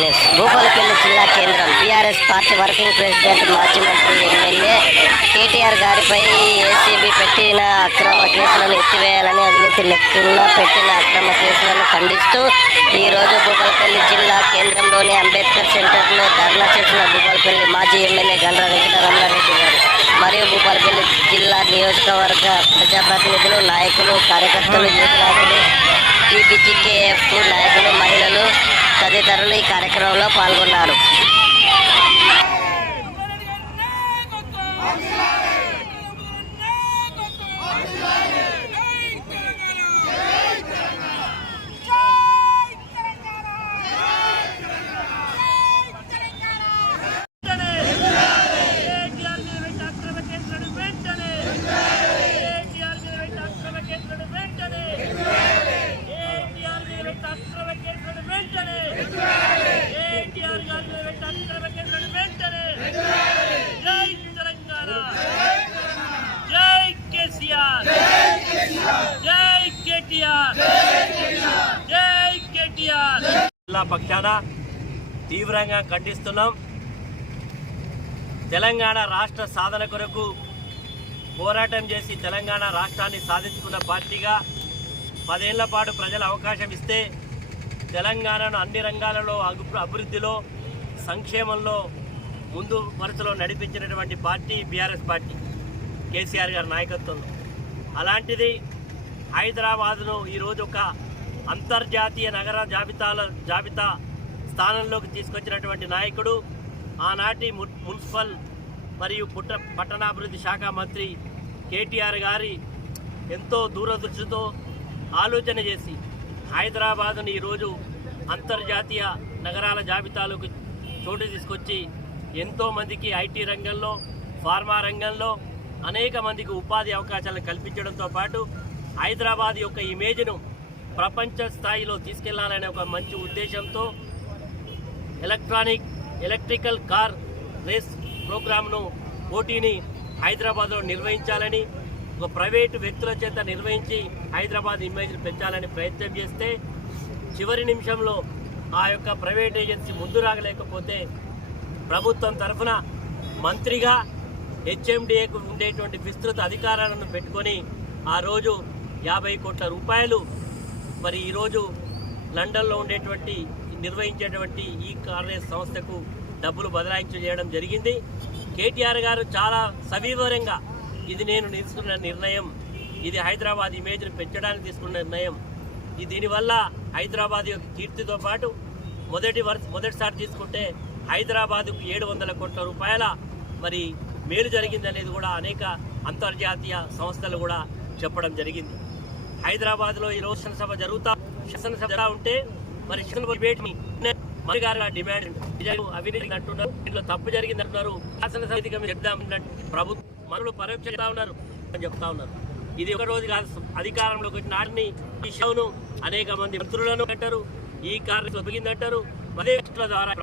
News. Bhupalpally జిల్లా కేంద్రం BRS party working president మాజీ మంత్రి ఎమ్మెల్యే కేటీఆర్ గారిపై ఏసీబీ పెట్టిన అక్రమ కేసులను ఎత్తివేయాలని, అవినీతి లెక్కల్లో పెట్టిన అక్రమ కేసులను ఖండిస్తూ ఈరోజు భూపాలపల్లి జిల్లా కేంద్రంలోని అంబేద్కర్ సెంటర్లో ధర్నా చేసిన భూపాలపల్లి మాజీ ఎమ్మెల్యే గండ్ర వెంకటరమణారెడ్డి గారు మరియు భూపాలపల్లి జిల్లా నియోజకవర్గ ప్రజాప్రతినిధులు, నాయకులు, కార్యకర్తలు, యూత్ నాయకులు, టీబీజీకేఎఫ్ నాయకులు, మహిళలు తదితరులు ఈ కార్యక్రమంలో పాల్గొన్నారు. జిల్లా పక్షాన తీవ్రంగా ఖండిస్తున్నాం. తెలంగాణ రాష్ట్ర సాధన కొరకు పోరాటం చేసి తెలంగాణ రాష్ట్రాన్ని సాధించుకున్న పార్టీగా 10 ఏళ్ల పాటు ప్రజల అవకాశం ఇస్తే తెలంగాణను అన్ని రంగాలలో అభివృద్ధిలో, సంక్షేమంలో ముందు వరుసలో నడిపించినటువంటి పార్టీ బీఆర్ఎస్ పార్టీ, కేసీఆర్ గారి నాయకత్వంలో. అలాంటిది హైదరాబాదును ఈరోజు ఒక అంతర్జాతీయ నగర జాబితా స్థానంలోకి తీసుకొచ్చినటువంటి నాయకుడు, ఆనాటి మున్సిపల్ మరియు పట్టణాభివృద్ధి శాఖ మంత్రి కేటీఆర్ గారి ఎంతో దూరదృష్టితో ఆలోచన చేసి హైదరాబాదును ఈరోజు అంతర్జాతీయ నగరాల జాబితాలోకి చోటు తీసుకొచ్చి ఎంతోమందికి ఐటీ రంగంలో, ఫార్మా రంగంలో అనేక మందికి ఉపాధి అవకాశాలను కల్పించడంతో పాటు హైదరాబాద్ యొక్క ఇమేజ్ను ప్రపంచ స్థాయిలో తీసుకెళ్లాలనే ఒక మంచి ఉద్దేశంతో ఎలక్ట్రికల్ కార్ రేస్ ప్రోగ్రామ్ను, పోటీని హైదరాబాద్లో నిర్వహించాలని, ఒక ప్రైవేటు వ్యక్తుల చేత నిర్వహించి హైదరాబాద్ ఇమేజ్ను పెంచాలని ప్రయత్నం చేస్తే చివరి నిమిషంలో ఆ యొక్క ప్రైవేట్ ఏజెన్సీ ముందు రాగలేకపోతే ప్రభుత్వం తరఫున మంత్రిగా హెచ్ఎండిఏకు ఉండేటువంటి విస్తృత అధికారాలను పెట్టుకొని ఆ రోజు 50 కోట్ల రూపాయలు మరి ఈరోజు లండన్లో ఉండేటువంటి నిర్వహించేటువంటి ఈ కార్ రేస్ సంస్థకు డబ్బులు బదలాయించి చేయడం జరిగింది. కేటీఆర్ గారు చాలా సవివరంగా ఇది నేను తీసుకున్న నిర్ణయం, ఇది హైదరాబాద్ ఇమేజ్ను పెంచడానికి తీసుకున్న నిర్ణయం, దీనివల్ల హైదరాబాద్ యొక్క కీర్తితో పాటు మొదటిసారి తీసుకుంటే హైదరాబాదుకు 700 కోట్ల రూపాయల మరి మేలు జరిగిందనేది కూడా అనేక అంతర్జాతీయ సంస్థలు కూడా చెప్పడం జరిగింది. హైదరాబాద్లో ఈ రోజు శాసనసభ ఉంటే మరి మంత్రి గారు డిమాండ్ అవినీతి అంటున్నారు, ఇంట్లో తప్పు జరిగింది అంటున్నారు. శాసనసభ చెప్దాం ప్రభుత్వం మనులు పరోక్షంగా ఉన్నారు అని చెప్తా ఉన్నారు. ఇది ఒక రోజు కాదు, అధికారంలోకి వచ్చిన నాటిని ఈ షోను అనేక మంది మంత్రులను అంటారు, ఈ కార్యక్రమం అంటారు. అదే ద్వారా